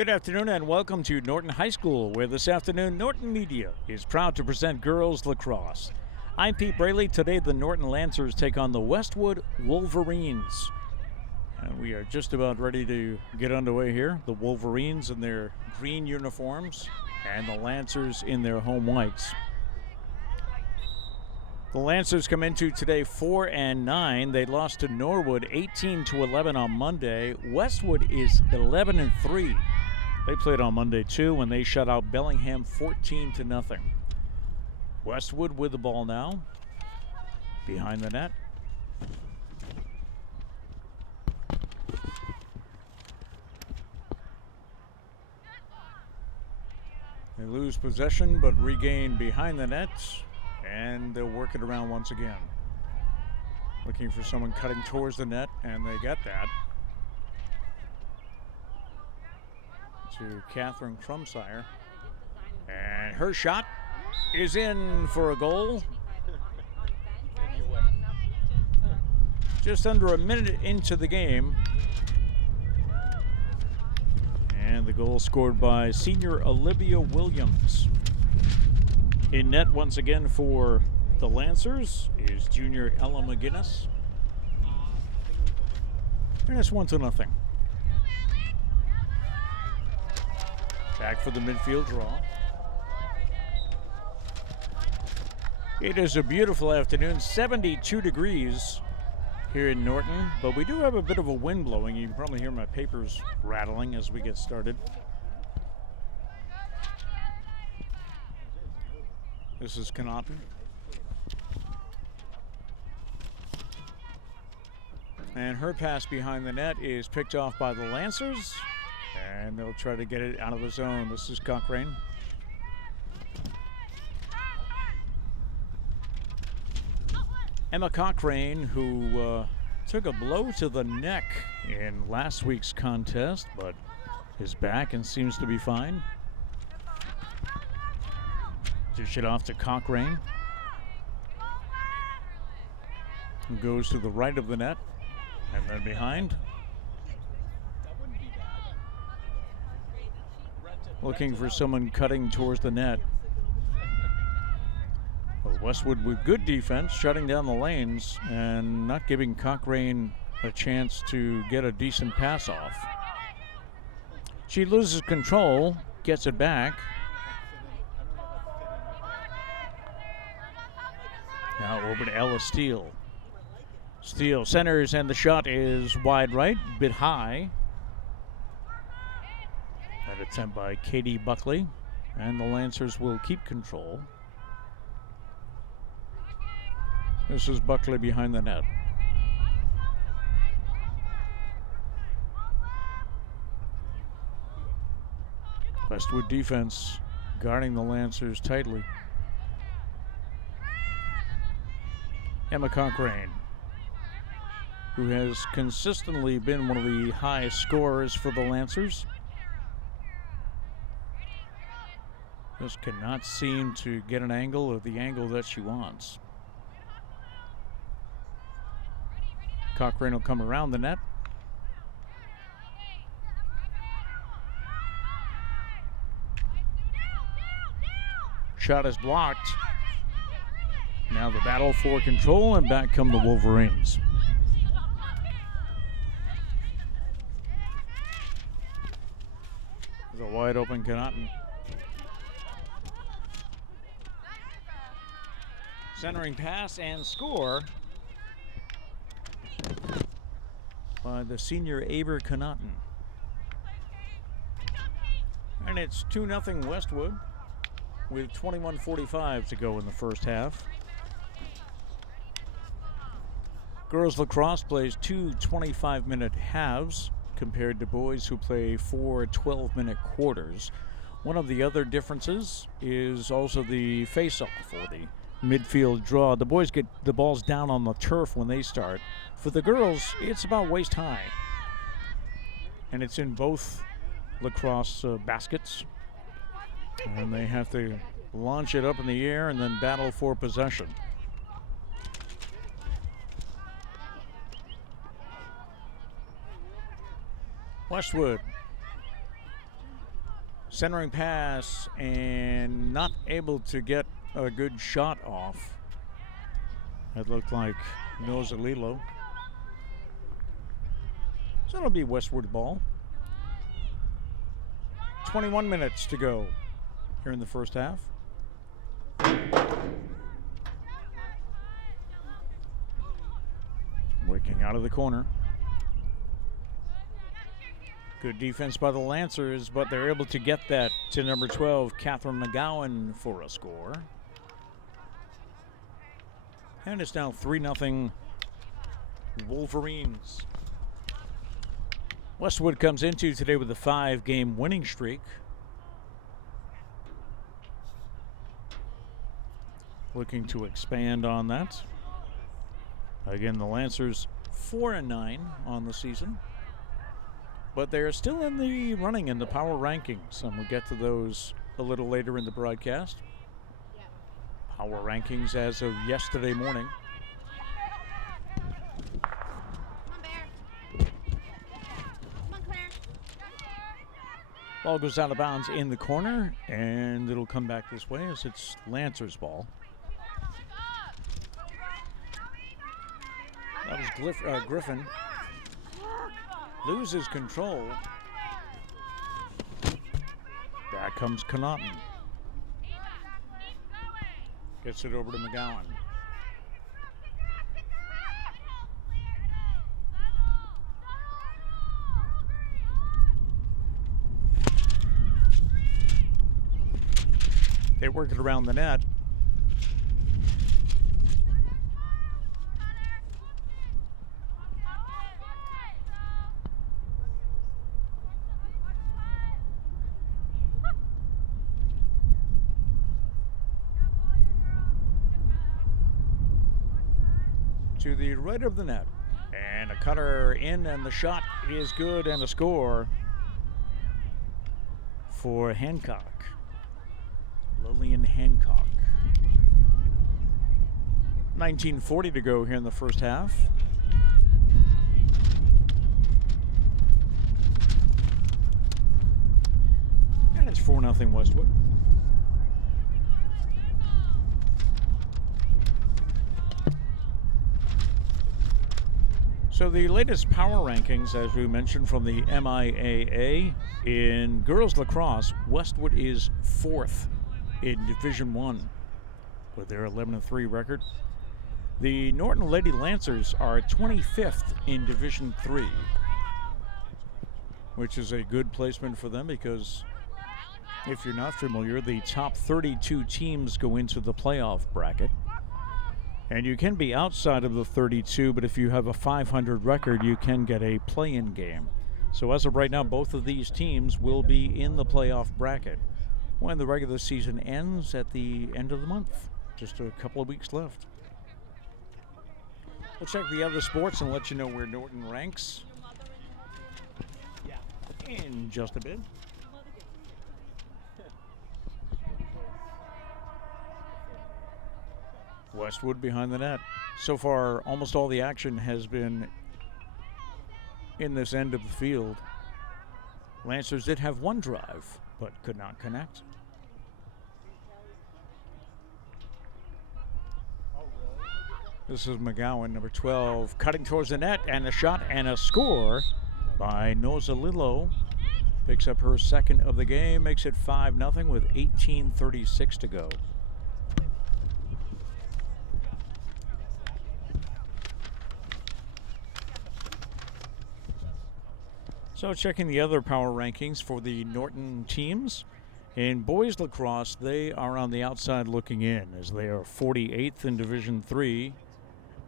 Good afternoon and welcome to Norton High School, where this afternoon Norton Media is proud to present girls lacrosse. I'm Pete Braley. Today the Norton Lancers take on the Westwood Wolverines. And we are just about ready to get underway here. The Wolverines in their green uniforms and the Lancers in their home whites. The Lancers come into today 4-9. They lost to Norwood 18-11 on Monday. Westwood is 11-3. They played on Monday too when they shut out Bellingham 14-0. Westwood with the ball now, behind the net. They lose possession but regain behind the net, and they'll work it around once again. Looking for someone cutting towards the net, and they got that. To Catherine Crumsire, and her shot is in for a goal. Just under a minute into the game, and the goal scored by senior Olivia Williams. In net once again for the Lancers is junior Ella McGinnis, and it's 1-0. Back for the midfield draw. It is a beautiful afternoon, 72 degrees here in Norton, but we do have a bit of a wind blowing. You can probably hear my papers rattling as we get started. This is Connaughton. And her pass behind the net is picked off by the Lancers, and they'll try to get it out of the zone. This is Cochrane. Emma Cochrane, who took a blow to the neck in last week's contest, but is back and seems to be fine. Dish it off to Cochrane, who goes to the right of the net and then behind. Looking for someone cutting towards the net. Well, Westwood with good defense, shutting down the lanes and not giving Cochrane a chance to get a decent pass off. She loses control, gets it back. Now over to Ella Steele. Steele centers, and the shot is wide right, bit high. That attempt by Katie Buckley, and the Lancers will keep control. This is Buckley behind the net. Westwood defense guarding the Lancers tightly. Emma Cochrane, who has consistently been one of the high scorers for the Lancers. Just cannot seem to get an angle or the angle that she wants. Cochrane will come around the net. Shot is blocked. Now the battle for control, and back come the Wolverines. There's a wide open Connaughton. Centering pass and score by the senior Aber Connaughton. And it's 2-0 Westwood with 21:45 to go in the first half. Girls lacrosse plays 2 25-minute halves compared to boys who play 4 12-minute quarters. One of the other differences is also the face-off, or the midfield draw. The boys get the balls down on the turf when they start. For the girls, it's about waist high, and it's in both lacrosse baskets, and they have to launch it up in the air and then battle for possession. Westwood Centering pass and not able to get a good shot off. That looked like Nozalilo. So it'll be Westwood ball. 21 minutes to go here in the first half. Working out of the corner. Good defense by the Lancers, but they're able to get that to number 12, Catherine McGowan, for a score. And it's now 3-0 Wolverines. Westwood comes into today with a 5-game winning streak. Looking to expand on that. Again, the Lancers 4-9 on the season. But they're still in the running in the power rankings, and we'll get to those a little later in the broadcast. Power rankings as of yesterday morning. Ball goes out of bounds in the corner, and it'll come back this way as it's Lancers ball. That was Griffin. Loses control. Back comes Connaughton. Gets it over to McGowan. They worked it around the net. To the right of the net, and a cutter in, and the shot is good, and a score for Hancock. Lillian Hancock. 19:40 to go here in the first half. And it's 4-0 Westwood. So the latest power rankings, as we mentioned, from the MIAA, in girls lacrosse, Westwood is 4th in Division I with their 11-3 record. The Norton Lady Lancers are 25th in Division III, which is a good placement for them because, if you're not familiar, the top 32 teams go into the playoff bracket. And you can be outside of the 32, but if you have a 500 record, you can get a play-in game. So as of right now, both of these teams will be in the playoff bracket when the regular season ends at the end of the month. Just a couple of weeks left. We'll check the other sports and let you know where Norton ranks in just a bit. Westwood behind the net. So far, almost all the action has been in this end of the field. Lancers did have one drive, but could not connect. This is McGowan, number 12, cutting towards the net, and a shot and a score by Nozalilo. Picks up her second of the game, makes it 5-0 with 18:36 to go. So checking the other power rankings for the Norton teams. In boys lacrosse, they are on the outside looking in as they are 48th in Division III.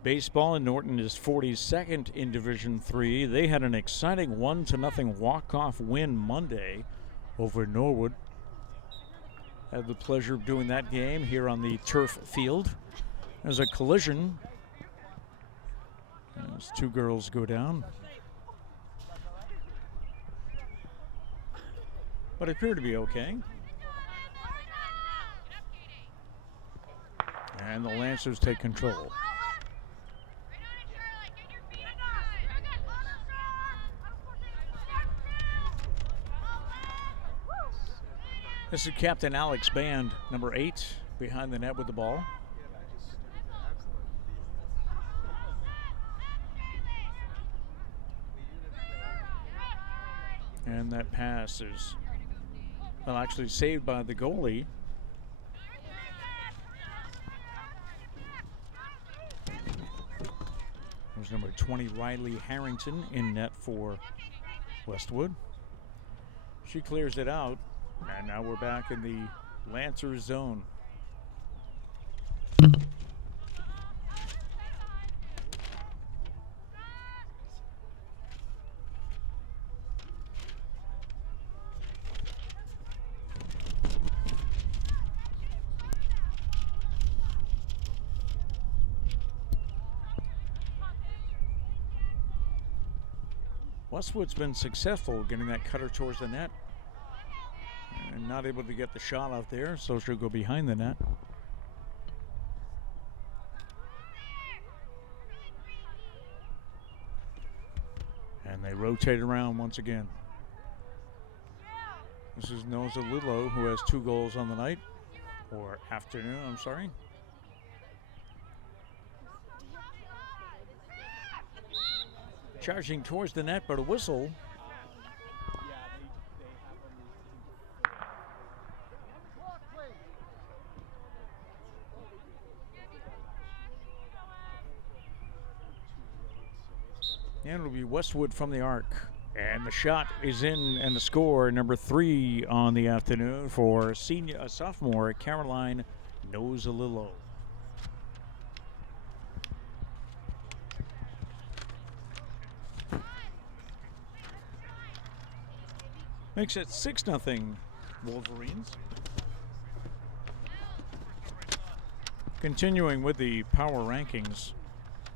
Baseball in Norton is 42nd in Division III. They had an exciting 1-0 walk-off win Monday over Norwood. Had the pleasure of doing that game here on the turf field. There's a collision as two girls go down, but appear to be okay. And the Lancers take control. This is Captain Alex Band, number 8, behind the net with the ball. And that pass is, well, actually saved by the goalie. There's number 20, Riley Harrington, in net for Westwood. She clears it out, and now we're back in the Lancers zone. Westwood's been successful getting that cutter towards the net and not able to get the shot out there, so she'll go behind the net. And they rotate around once again. This is Noza Lillo, who has 2 goals on the night, or afternoon, I'm sorry. Charging towards the net, but a whistle. And it'll be Westwood from the arc. And the shot is in, and the score, number 3 on the afternoon for sophomore Caroline Noza Lillo. Makes it 6-0 Wolverines. Continuing with the power rankings,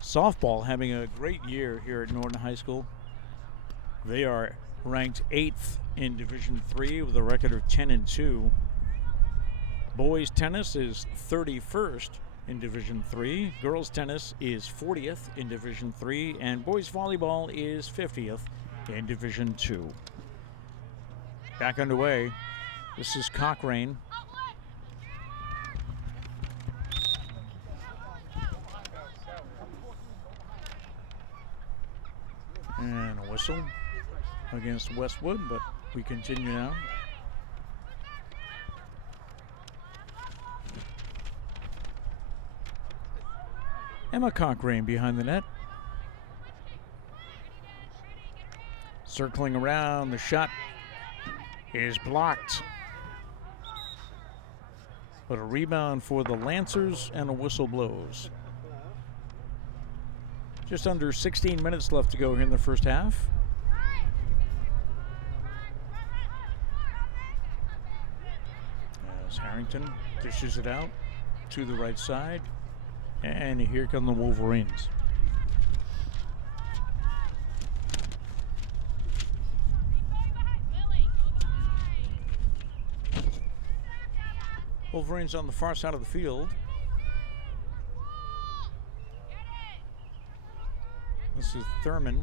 softball having a great year here at Norton High School. They are ranked 8th in Division III with a record of 10-2. Boys tennis is 31st in Division III. Girls tennis is 40th in Division III, and boys volleyball is 50th in Division II. Back underway. This is Cochrane. And a whistle against Westwood, but we continue now. Emma Cochrane behind the net. Circling around, the shot is blocked. But a rebound for the Lancers and a whistle blows. Just under 16 minutes left to go here in the first half. As Harrington dishes it out to the right side. And here come the Wolverines. Wolverines on the far side of the field. This is Thurmond.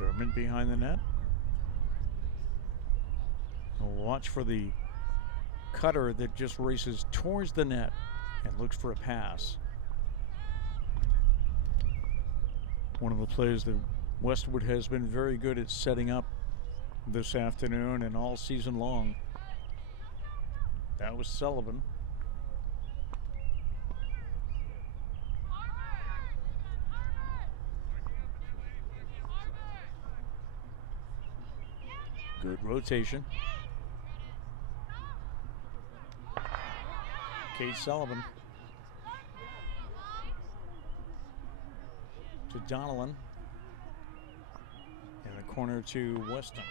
Thurmond behind the net. We'll watch for the cutter that just races towards the net and looks for a pass. One of the plays that Westwood has been very good at setting up this afternoon and all season long. That was Sullivan. Good rotation. Kate Sullivan to Donnellan. In the corner to Weston.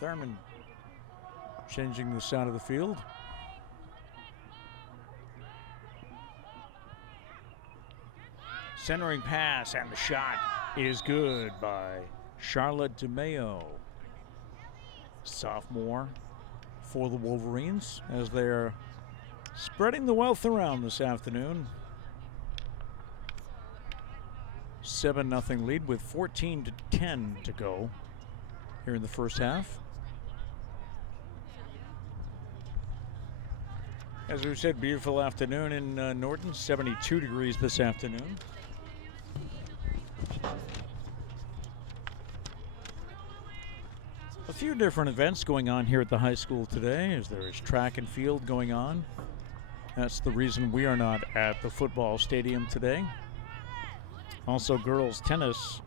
Thurmond changing the side of the field. Centering pass, and the shot is good by Charlotte DeMeo, sophomore for the Wolverines, as they're Spreading the wealth around this afternoon. 7-0 lead with 14-10 to go here in the first half. As we said, beautiful afternoon in Norton, 72 degrees this afternoon. A few different events going on here at the high school today, as there is track and field going on. That's the reason we are not at the football stadium today. Also, girls tennis.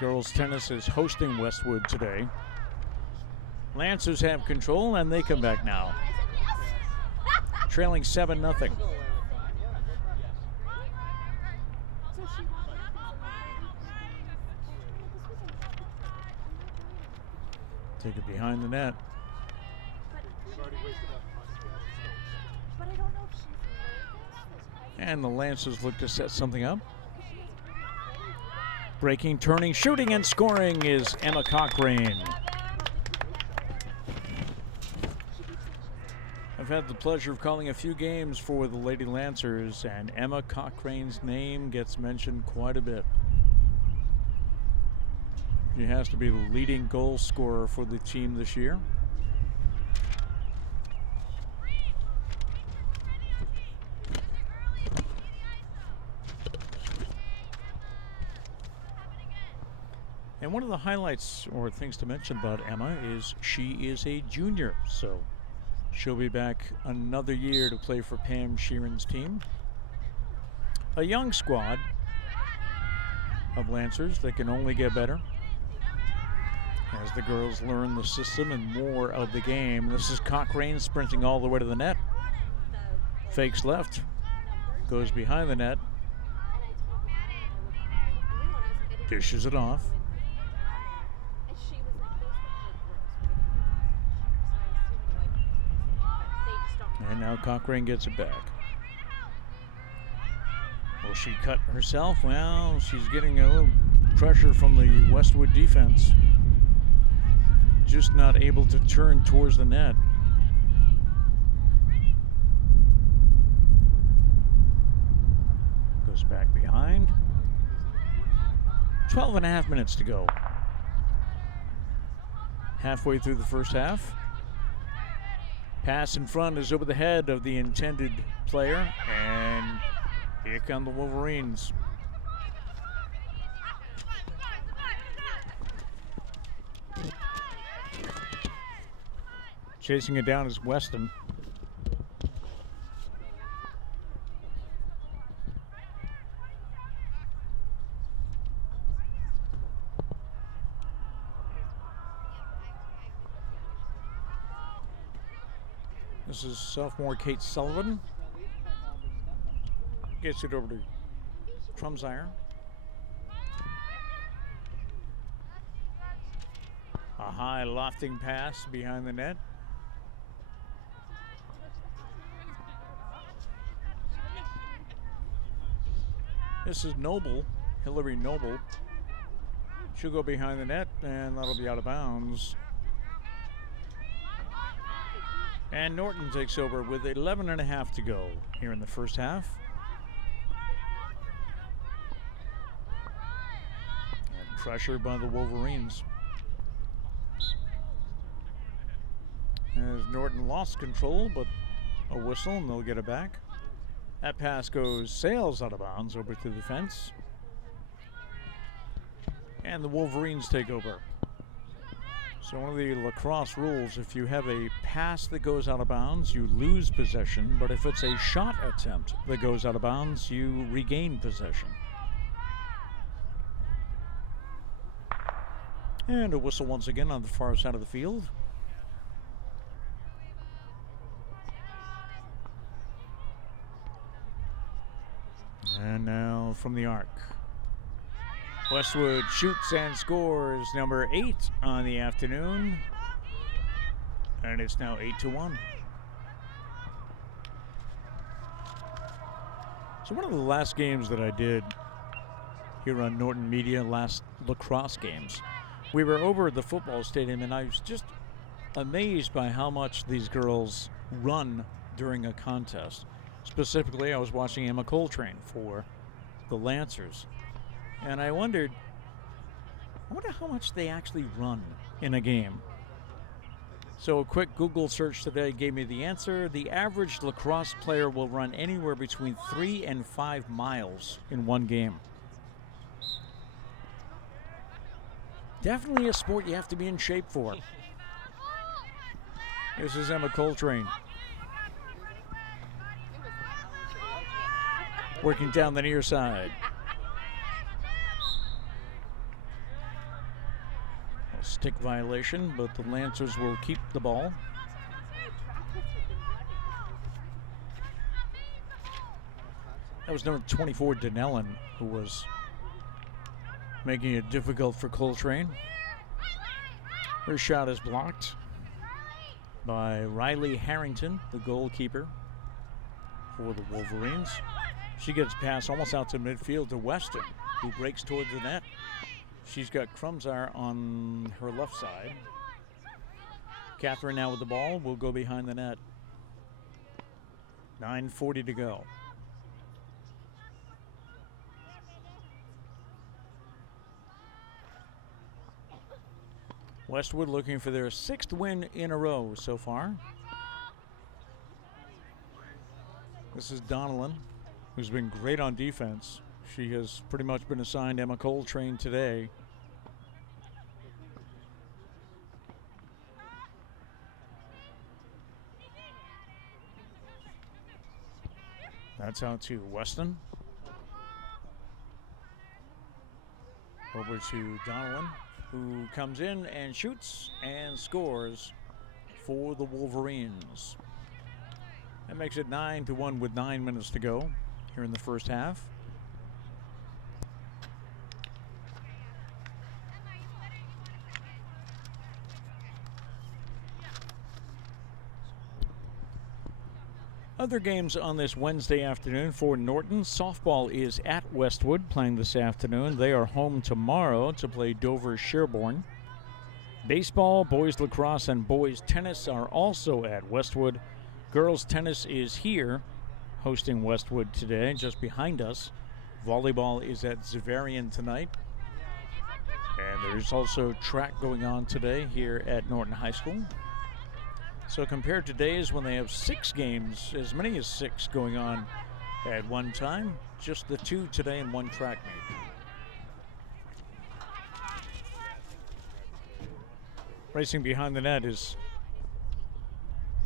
Girls tennis is hosting Westwood today. Lancers have control, and they come back now. Trailing 7-0. Take it behind the net. And the Lancers look to set something up. Breaking, turning, shooting, and scoring is Emma Cochrane. I've had the pleasure of calling a few games for the Lady Lancers, and Emma Cochrane's name gets mentioned quite a bit. She has to be the leading goal scorer for the team this year. And one of the highlights or things to mention about Emma is she is a junior, so she'll be back another year to play for Pam Sheeran's team. A young squad of Lancers that can only get better as the girls learn the system and more of the game. This is Cochrane sprinting all the way to the net. Fakes left, goes behind the net, dishes it off. And now Cochrane gets it back. Will she cut herself? Well, she's getting a little pressure from the Westwood defense. Just not able to turn towards the net. Goes back behind. 12.5 minutes to go. Halfway through the first half. Pass in front is over the head of the intended player, and here come the Wolverines. Chasing it down is Weston. This is sophomore Kate Sullivan. Gets it over to Trumsire. A high lofting pass behind the net. This is Noble, Hillary Noble. She'll go behind the net, and that'll be out of bounds. And Norton takes over with 11.5 to go here in the first half. And pressure by the Wolverines. As Norton lost control, but a whistle and they'll get it back. That pass sails out of bounds over to the fence. And the Wolverines take over. So one of the lacrosse rules, if you have a pass that goes out of bounds, you lose possession. But if it's a shot attempt that goes out of bounds, you regain possession. And a whistle once again on the far side of the field. And now from the arc. Westwood shoots and scores number 8 on the afternoon. And it's now 8-1. So one of the last games that I did here on Norton Media, last lacrosse games, we were over at the football stadium, and I was just amazed by how much these girls run during a contest. Specifically, I was watching Emma Coltrane for the Lancers, and I wonder how much they actually run in a game. So a quick Google search today gave me the answer. The average lacrosse player will run anywhere between 3 and 5 miles in one game. Definitely a sport you have to be in shape for. This is Emma Coltrane. Working down the near side. A stick violation, but the Lancers will keep the ball. That was number 24, Donnellan, who was making it difficult for Coltrane. Her shot is blocked by Riley Harrington, the goalkeeper for the Wolverines. She gets passed almost out to midfield to Weston, who breaks towards the net. She's got Krumzar on her left side. Catherine now with the ball will go behind the net. 9:40 to go. Westwood looking for their 6th win in a row so far. This is Donnellan, who's been great on defense. She has pretty much been assigned Emma Coltrane today. That's out to Weston. Over to Donnellan, who comes in and shoots and scores for the Wolverines. That makes it 9-1 with 9 minutes to go here in the first half. Other games on this Wednesday afternoon for Norton. Softball is at Westwood playing this afternoon. They are home tomorrow to play Dover Sherborne. Baseball, boys lacrosse, and boys tennis are also at Westwood. Girls tennis is here hosting Westwood today, just behind us. Volleyball is at Zavarian tonight. And there's also track going on today here at Norton High School. So compared to days when they have 6 games, as many as 6 going on at one time, just the 2 today and 1 track meet. Racing behind the net is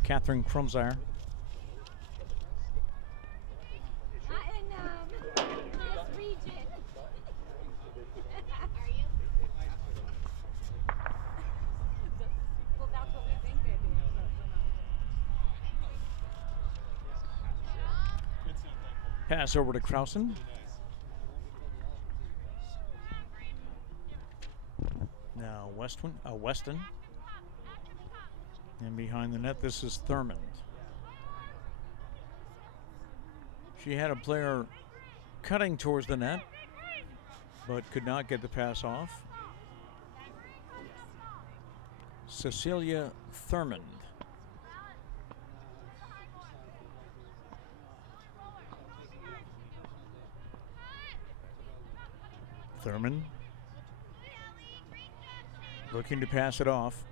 Catherine Krumzar. Pass over to Krausen. Now Weston. And behind the net, this is Thurmond. She had a player cutting towards the net, but could not get the pass off. Cecilia Thurmond. Thurmond looking to pass it off.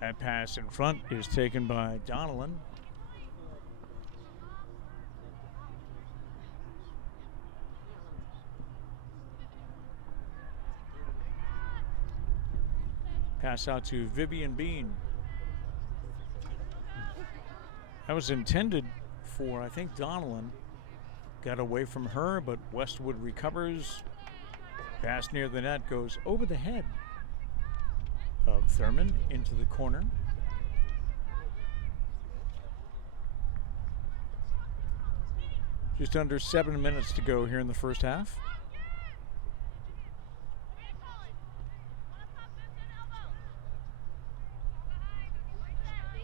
That pass in front is taken by Donnellan. Pass out to Vivian Bean. That was intended for, I think, Donnellan. Got away from her, but Westwood recovers. Pass near the net goes over the head of Thurmond into the corner. Just under 7 minutes to go here in the first half.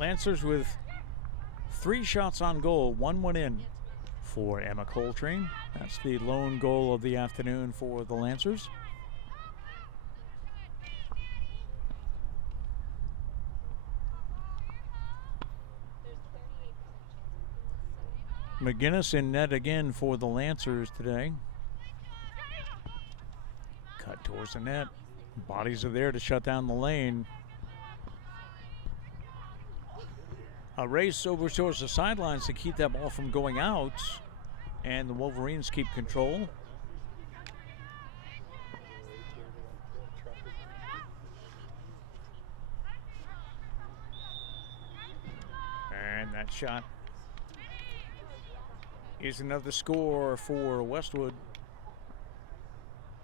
Lancers with 3 shots on goal, 1 went in for Emma Coltrane. That's the lone goal of the afternoon for the Lancers. McGinnis in net again for the Lancers today. Cut towards the net. Bodies are there to shut down the lane. A race over towards the sidelines to keep that ball from going out. And the Wolverines keep control. And that shot is another score for Westwood.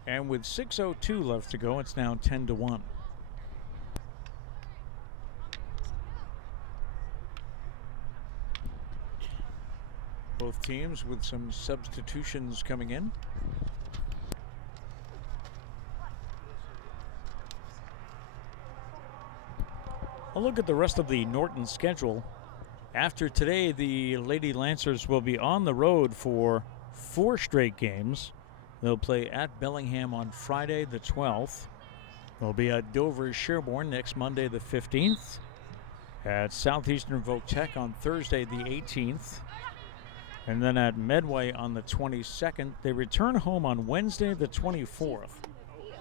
And with 6:02 left to go, it's now 10-1. Both teams with some substitutions coming in. A look at the rest of the Norton schedule. After today, the Lady Lancers will be on the road for 4 straight games. They'll play at Bellingham on Friday the 12th. They'll be at Dover Sherborne next Monday the 15th. At Southeastern Votech on Thursday the 18th. And then at Medway on the 22nd. They return home on Wednesday the 24th.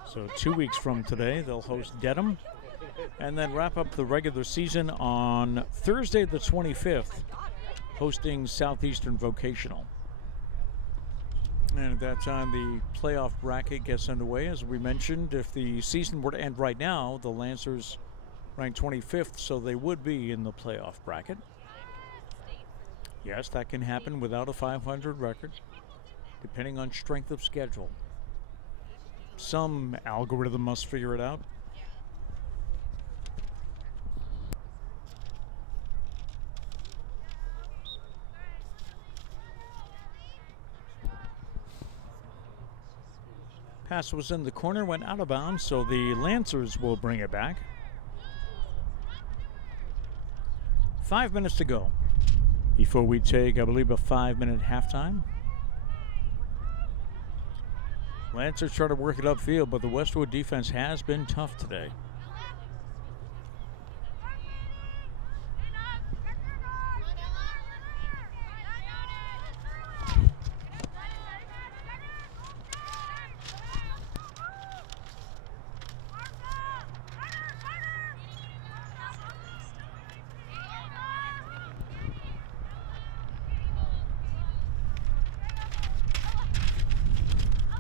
So 2 weeks from today, they'll host Dedham. And then wrap up the regular season on Thursday the 25th, hosting Southeastern Vocational. And at that time, the playoff bracket gets underway. As we mentioned, if the season were to end right now, the Lancers ranked 25th, so they would be in the playoff bracket. Yes, that can happen without a 500 record, depending on strength of schedule. Some algorithm must figure it out. Pass was in the corner, went out of bounds, so the Lancers will bring it back. 5 minutes to go before we take, I believe, a 5-minute halftime. Lancers try to work it upfield, but the Westwood defense has been tough today.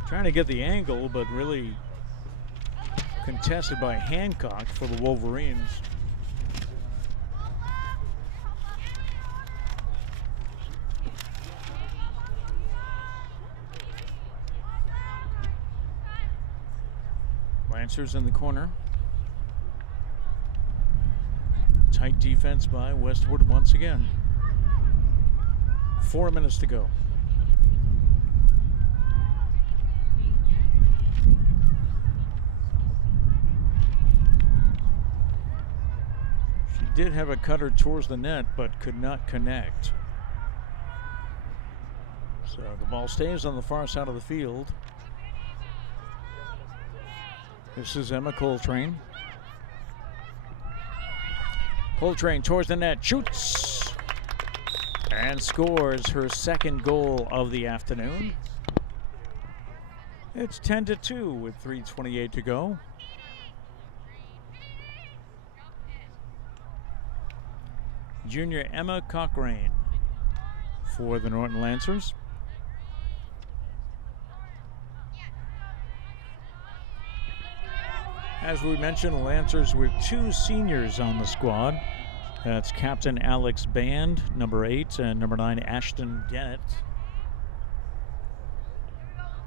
Trying to get the angle, but really contested by Hancock for the Wolverines. Lancers in the corner. Tight defense by Westwood once again. 4 minutes to go. Did have a cutter towards the net, but could not connect. So the ball stays on the far side of the field. This is Emma Coltrane. Coltrane towards the net, shoots, and scores her second goal of the afternoon. It's 10-2 with 3:28 to go. Junior Emma Cochrane for the Norton Lancers. As we mentioned, the Lancers with 2 seniors on the squad. That's Captain Alex Band, number 8, and number 9, Ashton Dennett.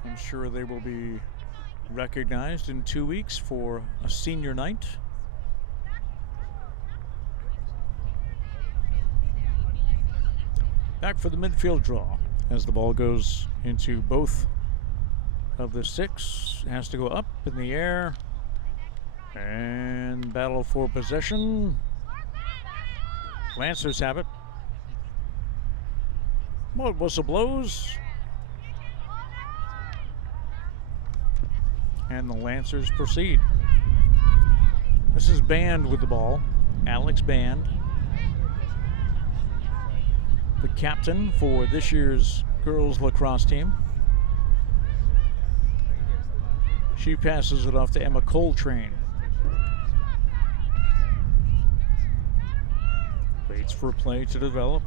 I'm sure they will be recognized in 2 weeks for a senior night. Back for the midfield draw as the ball goes into both of the 6. Has to go up in the air. And battle for possession. Lancers have it. Well, whistle blows. And the Lancers proceed. This is Band with the ball. Alex Band. the captain for this year's girls lacrosse team. She passes it off to Emma Coltrane. Waits for play to develop.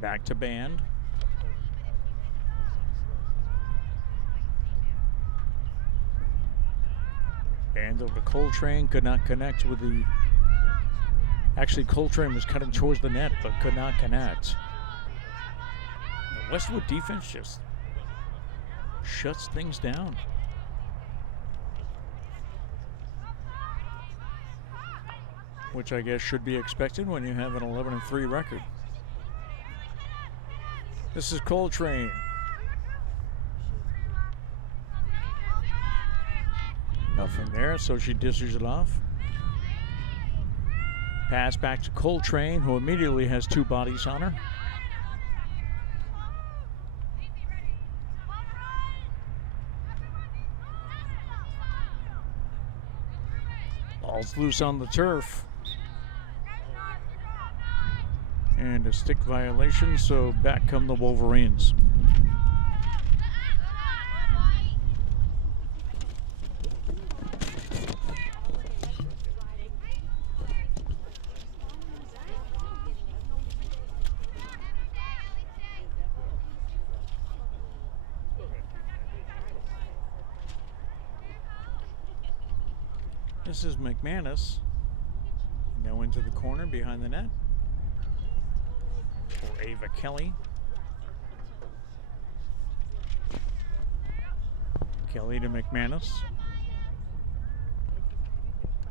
Back to Band. Band over to Coltrane, could not connect with the... Actually, Coltrane was cutting towards the net, but could not connect. The Westwood defense just shuts things down. Which I guess should be expected when you have an 11-3 record. This is Coltrane. Nothing there, so she dishes it off. Pass back to Coltrane, who immediately has two bodies on her. Ball's loose on the turf. And a stick violation, so back come the Wolverines. This is McManus. Now into the corner behind the net for Ava Kelly. Kelly to McManus.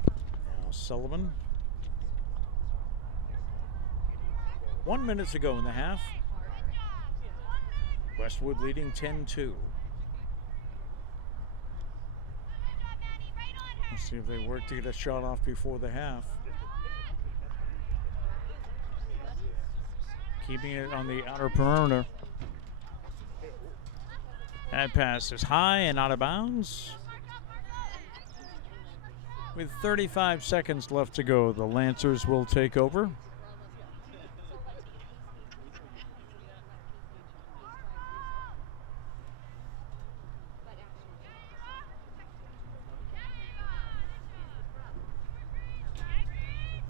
Now Sullivan. 1 minute to go in the half. Westwood leading 10-2. Let's see if they work to get a shot off before the half. Keeping it on the outer perimeter. That pass is high and out of bounds. With 35 seconds left to go, the Lancers will take over.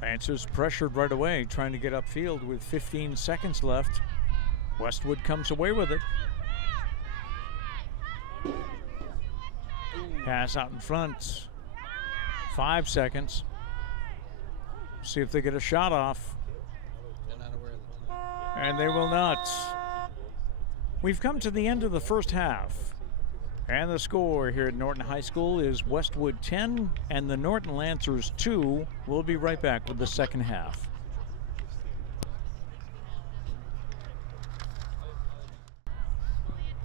Lancers pressured right away, trying to get upfield with 15 seconds left. Westwood comes away with it. Pass out in front. 5 seconds. See if they get a shot off. And they will not. We've come to the end of the first half. And the score here at Norton High School is Westwood 10 and the Norton Lancers 2. We'll be right back with the second half.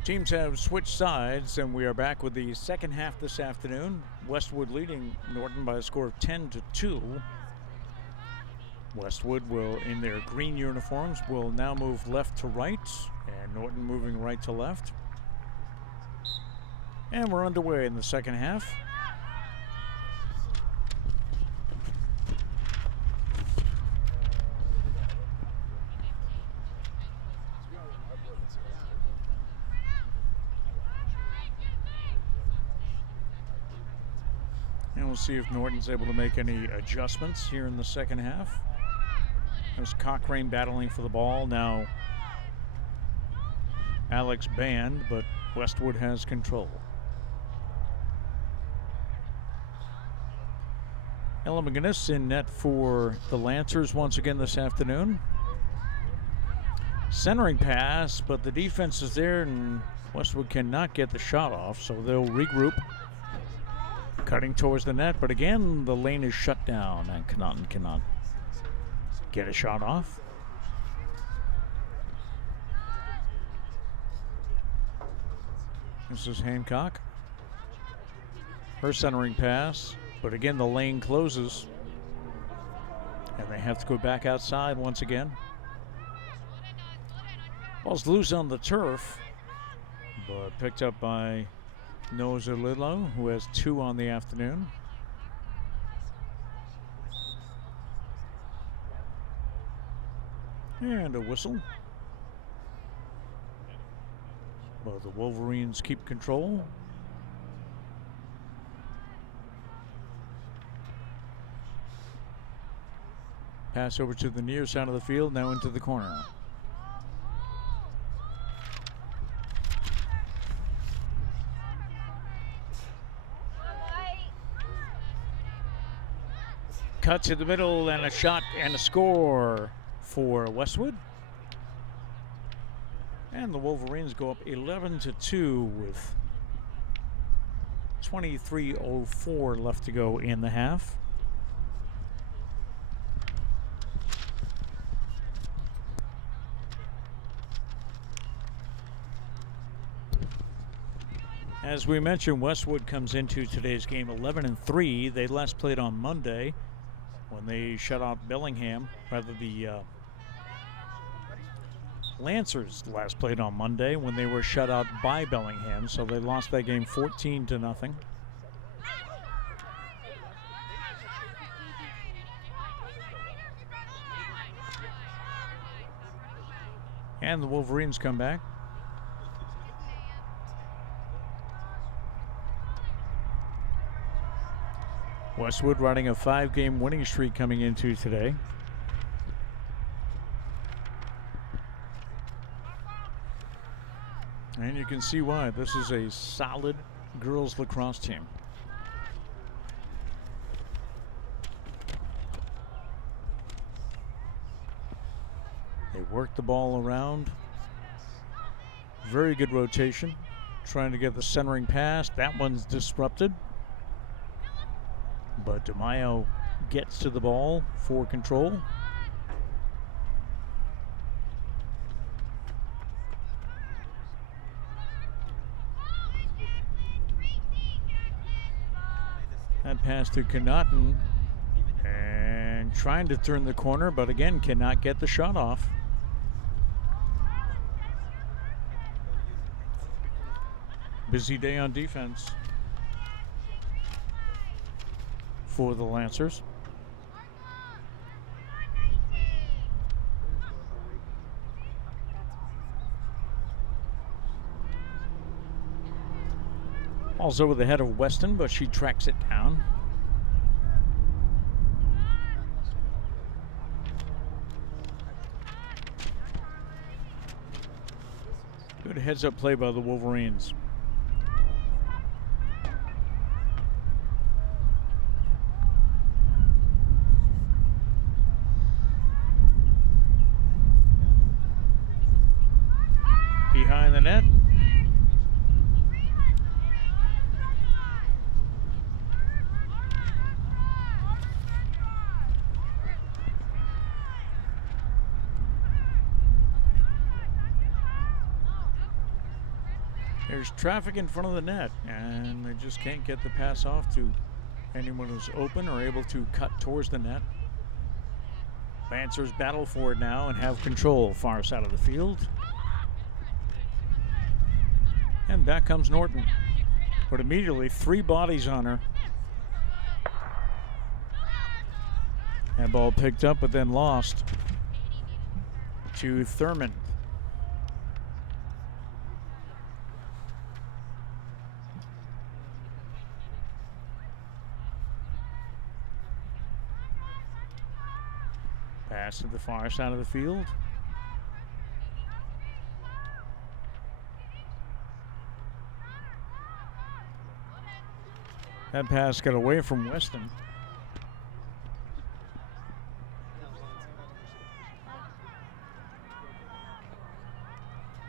Teams have switched sides, and we are back with the second half this afternoon. Westwood leading Norton by a score of 10-2. Westwood will, in their green uniforms, will now move left to right, and Norton moving right to left. And we're underway in the second half. And we'll see if Norton's able to make any adjustments here in the second half. There's Cochrane battling for the ball. Now Alex Band, but Westwood has control. Ella McGinnis in net for the Lancers once again this afternoon. Centering pass, but the defense is there and Westwood cannot get the shot off, so they'll regroup. Cutting towards the net, but again, the lane is shut down and Connaughton cannot get a shot off. This is Hancock. Her centering pass, but again, the lane closes. And they have to go back outside once again. Ball's loose on the turf, but picked up by Nozalillo, who has 2 on the afternoon. And a whistle. Well, the Wolverines keep control. Pass over to the near side of the field, now into the corner. Cut to the middle and a shot and a score for Westwood. And the Wolverines go up 11-2 with 23:04 left to go in the half. As we mentioned, Westwood comes into today's game 11-3. They last played on Monday when they shut out Bellingham. Rather, the Lancers last played on Monday when they were shut out by Bellingham, so they lost that game 14-0. And the Wolverines come back. Westwood riding a 5-game winning streak coming into today. And you can see why. This is a solid girls lacrosse team. They work the ball around. Very good rotation. Trying to get the centering pass. That one's disrupted. But DeMaio gets to the ball for control. That pass to Connaughton, and trying to turn the corner, but again cannot get the shot off. Busy day on defense for the Lancers. Also with the head of Weston, but she tracks it down. Good heads-up play by the Wolverines. Behind the net. There's traffic in front of the net, and they just can't get the pass off to anyone who's open or able to cut towards the net. Lancers battle for it now and have control far side of the field. And back comes Norton. But immediately 3 bodies on her. That ball picked up but then lost to Thurman. Pass to the far side of the field. That pass got away from Weston.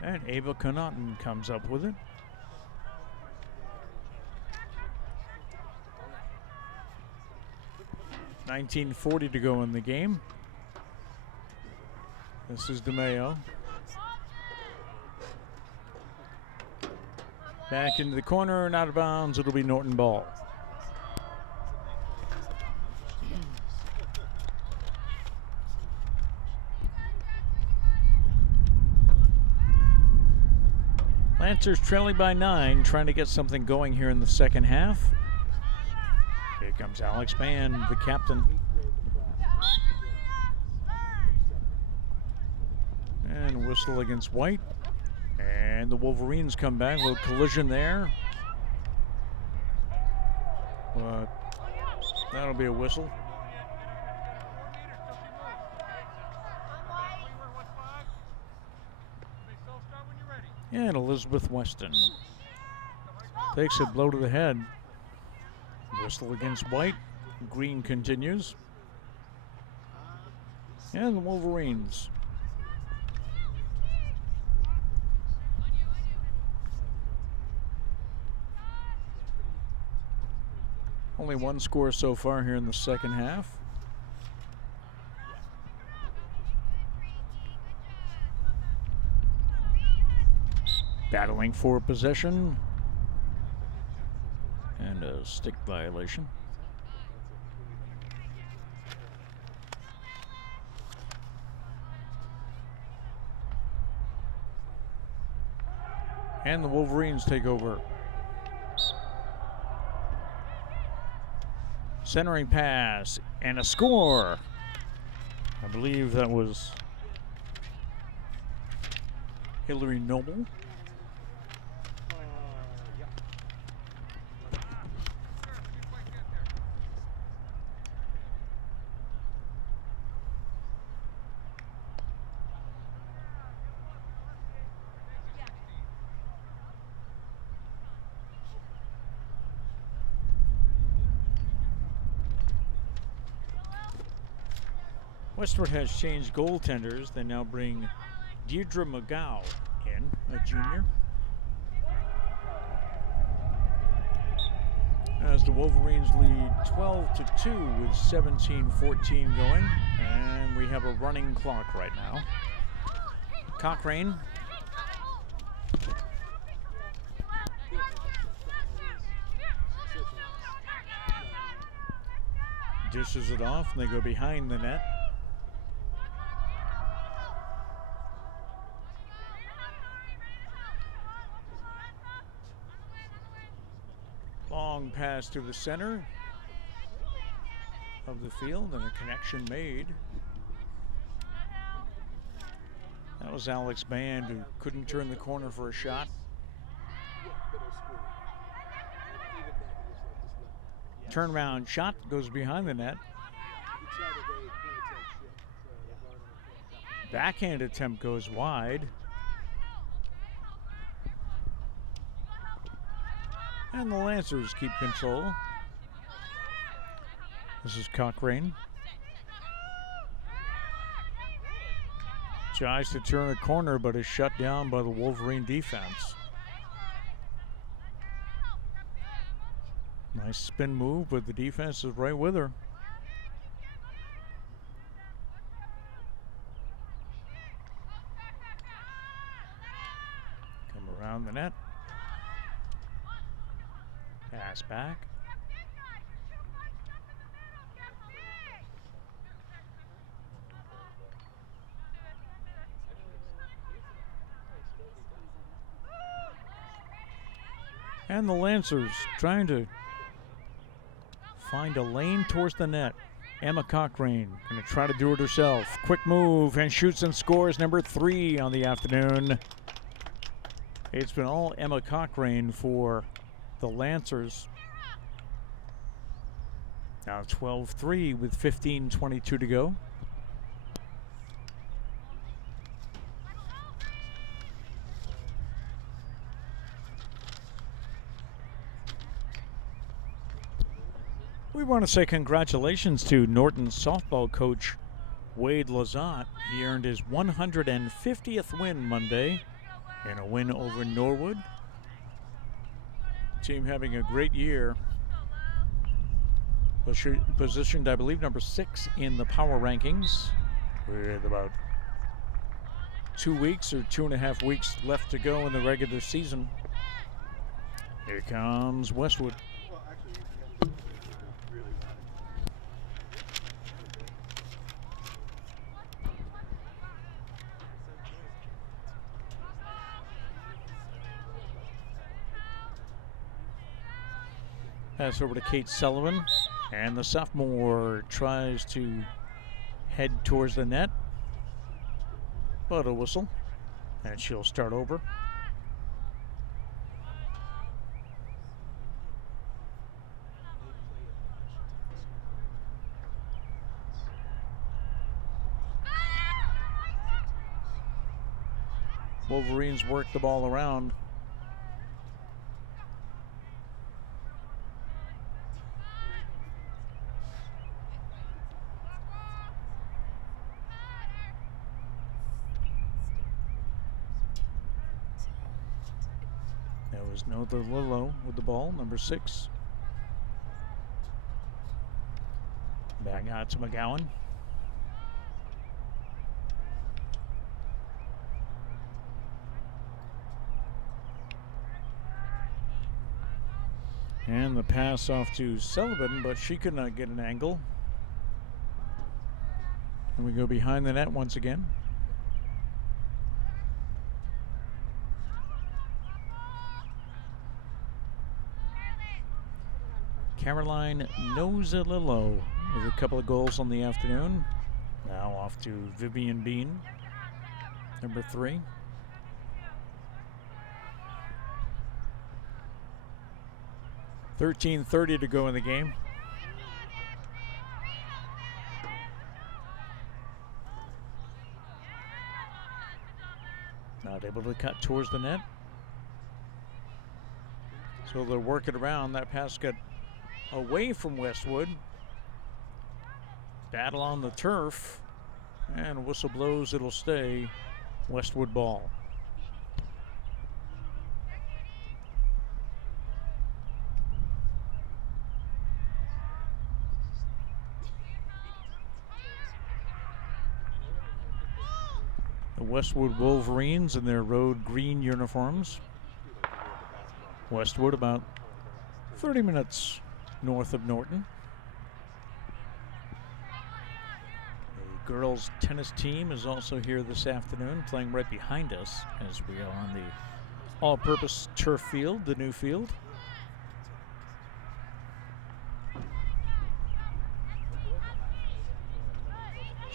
And Ava Connaughton comes up with it. $19:40 to go in the game. This is DeMaio. Back into the corner and out of bounds. It'll be Norton ball. Lancers trailing by 9, trying to get something going here in the second half. Here comes Alex Mann, the captain. Whistle against White. And the Wolverines come back with a collision there. But that'll be a whistle. And Elizabeth Weston takes a blow to the head. Whistle against White. Green continues. And the Wolverines. Only one score so far here in the second half. Battling for possession. And a stick violation. And the Wolverines take over. Centering pass and a score. I believe that was Hillary Noble. Westwood has changed goaltenders. They now bring Deirdre McGow in, a junior. As the Wolverines lead 12-2 with 17:14 going. And we have a running clock right now. Cochrane. Dishes it off and they go behind the net. Long pass to the center of the field and a connection made. That was Alex Band, who couldn't turn the corner for a shot. Turnaround shot goes behind the net. Backhand attempt goes wide. And the Lancers keep control. This is Cochrane. Tries to turn a corner, but is shut down by the Wolverine defense. Nice spin move, but the defense is right with her. Come around the net. Pass back. And the Lancers trying to find a lane towards the net. Emma Cochrane going to try to do it herself. Quick move and shoots and scores number 3 on the afternoon. It's been all Emma Cochrane for the Lancers. Now 12-3 with 15:22 to go. We want to say congratulations to Norton softball coach Wade Lazat. He earned his 150th win Monday in a win over Norwood. Team having a great year. Positioned, I believe, number 6 in the power rankings with about 2 weeks or 2.5 weeks left to go in the regular season. Here comes Westwood. Pass over to Kate Sullivan, and the sophomore tries to head towards the net, but a whistle. And she'll start over. Wolverines work the ball around. That was Notha Lillo with the ball, number 6. Back out to McGowan. And the pass off to Sullivan, but she could not get an angle. And we go behind the net once again. Caroline Nozalillo with a couple of goals on the afternoon. Now off to Vivian Bean, number 3. $13:30 to go in the game. Not able to cut towards the net. So they'll work it around. That pass got away from Westwood. Battle on the turf. And whistle blows, it'll stay Westwood ball. The Westwood Wolverines in their road green uniforms. Westwood about 30 minutes north of Norton. The girls tennis team is also here this afternoon, playing right behind us as we are on the all-purpose turf field, the new field.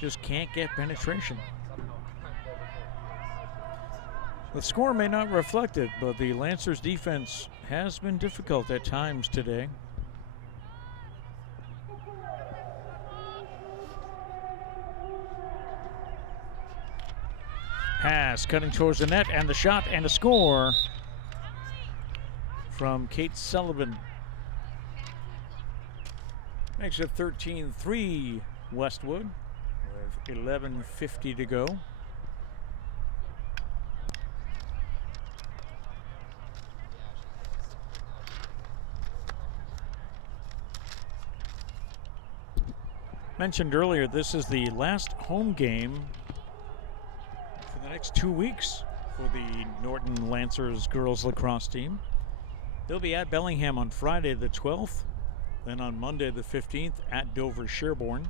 Just can't get penetration. The score may not reflect it, but the Lancers defense has been difficult at times today. Pass cutting towards the net, and the shot and a score from Kate Sullivan. Makes it 13-3 Westwood with 11:50 to go. Mentioned earlier, this is the last home game for the next 2 weeks for the Norton Lancers girls lacrosse team. They'll be at Bellingham on Friday the 12th, then on Monday the 15th at Dover Sherborne,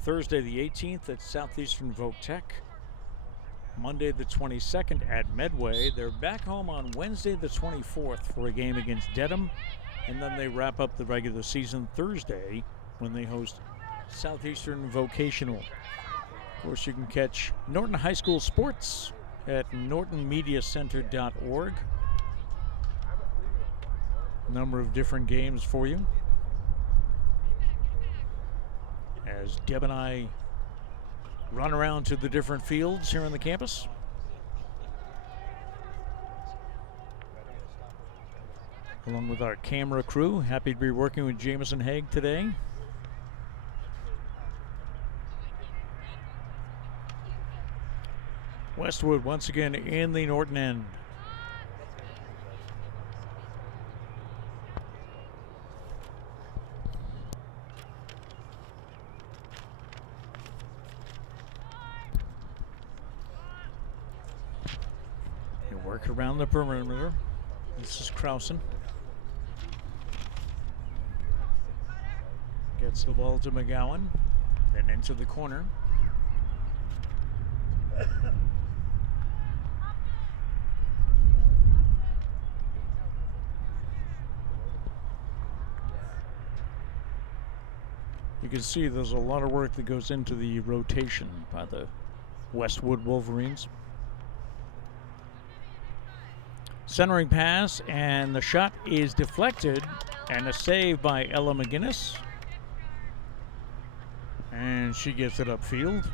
Thursday the 18th at Southeastern Voc Tech, Monday the 22nd at Medway. They're back home on Wednesday the 24th for a game against Dedham, and then they wrap up the regular season Thursday when they host Southeastern Vocational. Of course, you can catch Norton High School sports at nortonmediacenter.org. A number of different games for you. As Deb and I run around to the different fields here on the campus. Along with our camera crew, happy to be working with Jameson Haig today. Westwood once again in the Norton end. They work around the perimeter. This is Krausen. Gets the ball to McGowan, then into the corner. You can see there's a lot of work that goes into the rotation by the Westwood Wolverines. Centering pass, and the shot is deflected, and a save by Ella McGinnis. And she gets it upfield.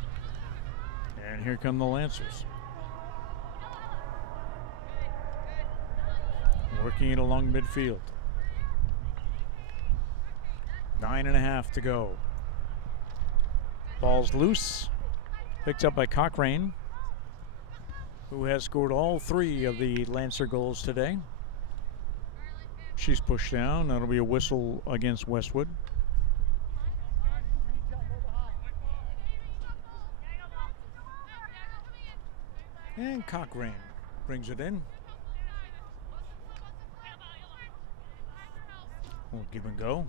And here come the Lancers. Working it along midfield. 9.5 to go. Ball's loose. Picked up by Cochrane, who has scored all 3 of the Lancer goals today. She's pushed down. That'll be a whistle against Westwood. And Cochrane brings it in. We'll give and go.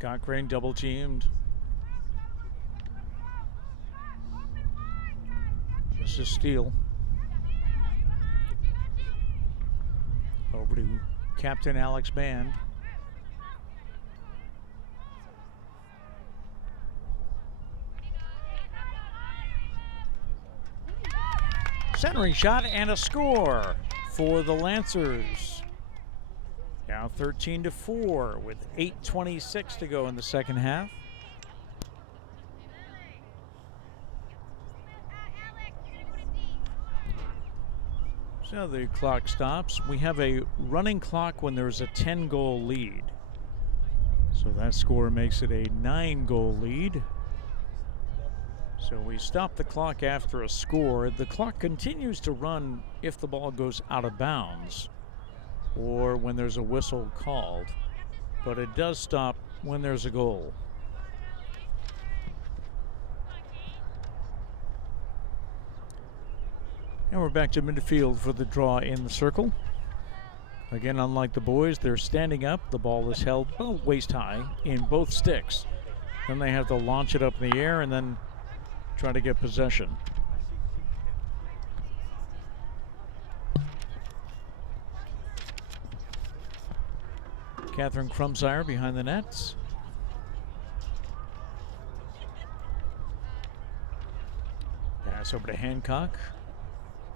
Cochrane double teamed. Just a steal. Over to Captain Alex Band. Centering shot and a score for the Lancers. Now 13-4 with 8:26 to go in the second half. So the clock stops. We have a running clock when there's a 10-goal lead. So that score makes it a 9-goal lead. So we stop the clock after a score. The clock continues to run if the ball goes out of bounds or when there's a whistle called, but it does stop when there's a goal. And we're back to midfield for the draw in the circle. Again, unlike the boys, they're standing up. The ball is held waist high in both sticks. Then they have to launch it up in the air and then try to get possession. Catherine Crumsire behind the nets. Pass over to Hancock.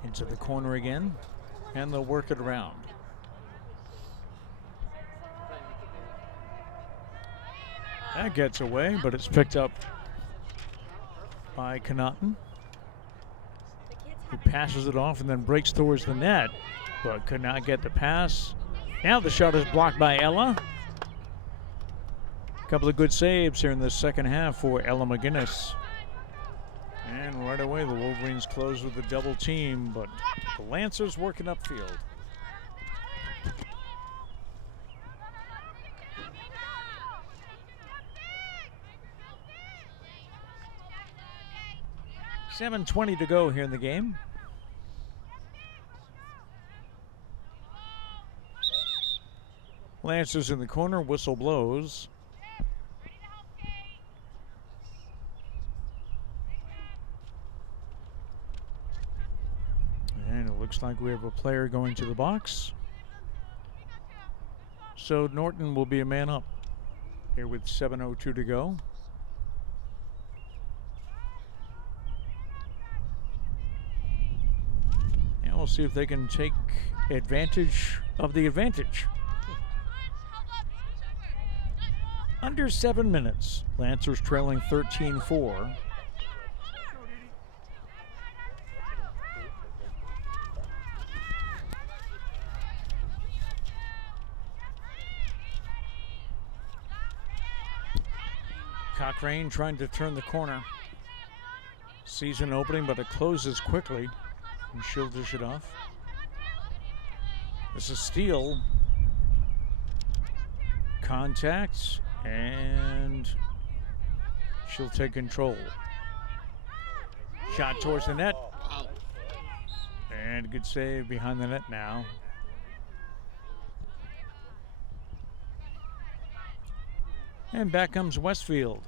Into the corner again. And they'll work it around. That gets away, but it's picked up by Connaughton, who passes it off and then breaks towards the net, but could not get the pass. Now the shot is blocked by Ella. A couple of good saves here in the second half for Ella McGinnis. And right away the Wolverines close with a double team, but the Lancers working upfield. $7:20 to go here in the game. Lancers in the corner, whistle blows. And it looks like we have a player going to the box. So Norton will be a man up here with 7:02 to go. We'll see if they can take advantage of the advantage. Under 7 minutes. Lancers trailing 13-4. Cochrane trying to turn the corner. Season opening, but it closes quickly. And she'll dish it off. This is steal. Contact, and she'll take control. Shot towards the net. And good save behind the net now. And back comes Westfield.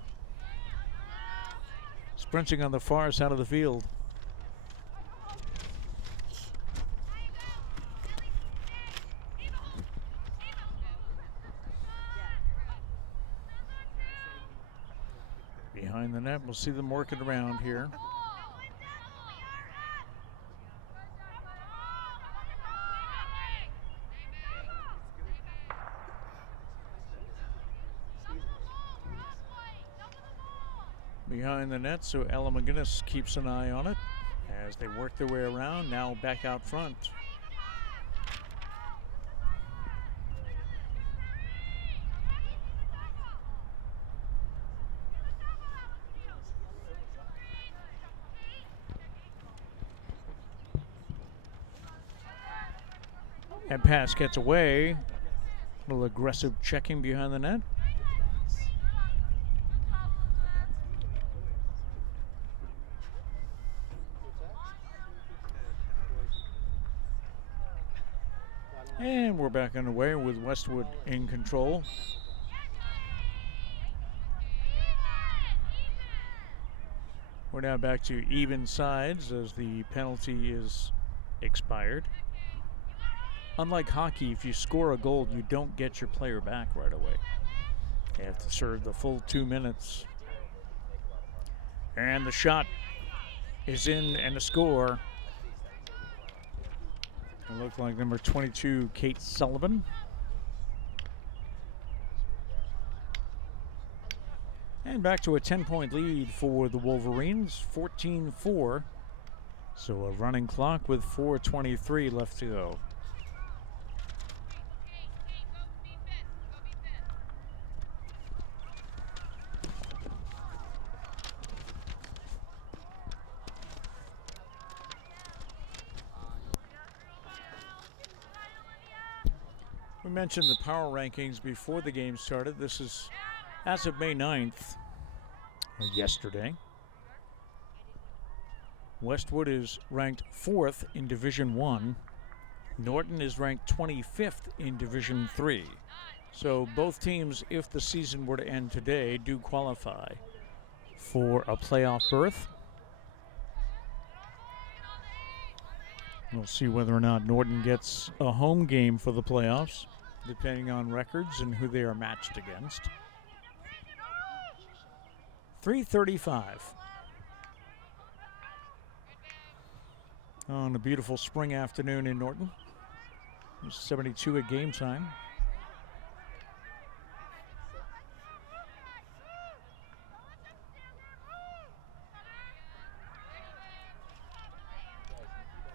Sprinting on the far side of the field. Behind the net, we'll see them working around here. behind the net, so Ella McGinnis keeps an eye on it as they work their way around. Now back out front. That pass gets away. A little aggressive checking behind the net. And we're back underway with Westwood in control. We're now back to even sides as the penalty is expired. Unlike hockey, if you score a goal, you don't get your player back right away. You have to serve the full 2 minutes. And the shot is in and a score. It looked like number 22, Kate Sullivan. And back to a 10-point lead for the Wolverines, 14-4. So a running clock with 4:23 left to go. We mentioned the power rankings before the game started. This is as of May 9th, yesterday. Westwood is ranked 4th in Division 1. Norton is ranked 25th in Division 3. So both teams, if the season were to end today, do qualify for a playoff berth. We'll see whether or not Norton gets a home game for the playoffs, depending on records and who they are matched against. 3:35 on a beautiful spring afternoon in Norton. It's 72 at game time.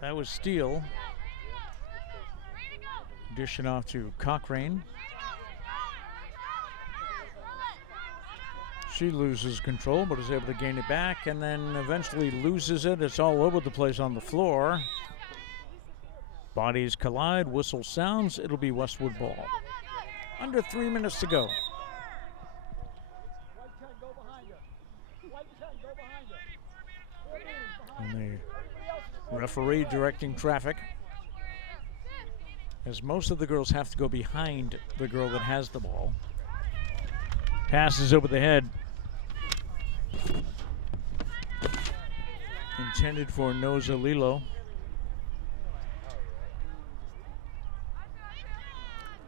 That was Steele. Dishing off to Cochrane. She loses control, but is able to gain it back and then eventually loses it. It's all over the place on the floor. Bodies collide, whistle sounds. It'll be Westwood ball. Under 3 minutes to go. And the referee directing traffic, as most of the girls have to go behind the girl that has the ball. Passes over the head. Intended for Noza Lilo.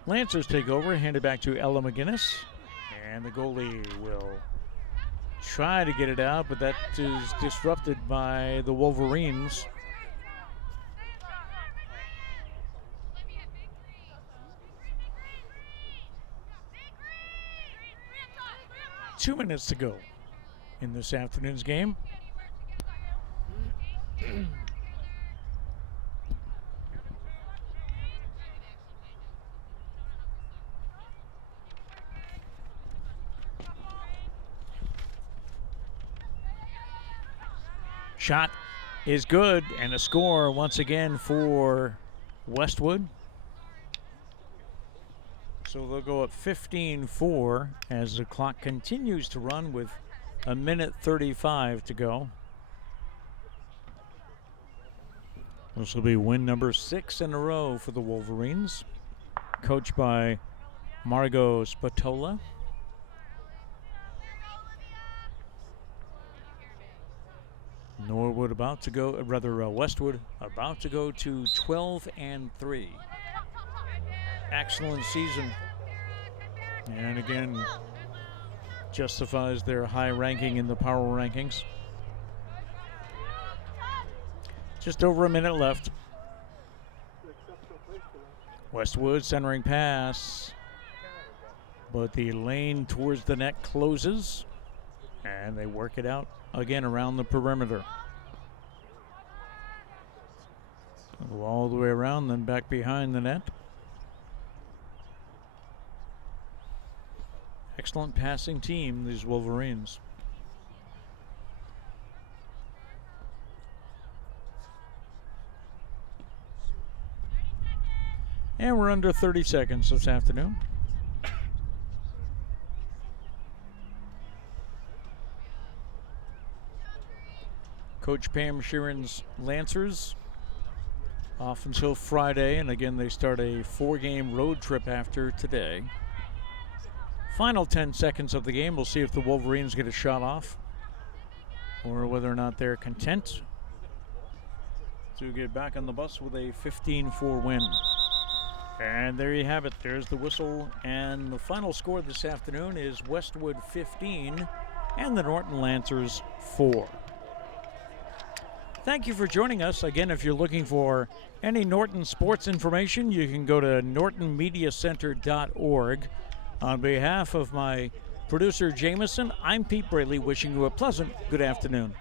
Lancers take over, handed back to Ella McGinnis. And the goalie will try to get it out, but that is disrupted by the Wolverines. Two minutes to go in this afternoon's game. Shot is good, and a score once again for Westwood. So they'll go up 15-4 as the clock continues to run with a minute 35 to go. This will be win number 6 in a row for the Wolverines, coached by Margot Spatola. Westwood about to go to 12-3. Excellent season. And again, justifies their high ranking in the power rankings. Just over a minute left. Westwood centering pass, but the lane towards the net closes, And they work it out again around the perimeter. Go all the way around, then back behind the net. Excellent passing team, these Wolverines. And we're under 30 seconds this afternoon. Coach Pam Sheeran's Lancers off until Friday, and again they start a 4-game road trip after today. Final 10 seconds of the game. We'll see if the Wolverines get a shot off or whether or not they're content to get back on the bus with a 15-4 win. And there you have it. There's the whistle. And the final score this afternoon is Westwood 15 and the Norton Lancers 4. Thank you for joining us. Again, if you're looking for any Norton sports information, you can go to nortonmediacenter.org. On behalf of my producer, Jameson, I'm Pete Braley, wishing you a pleasant good afternoon.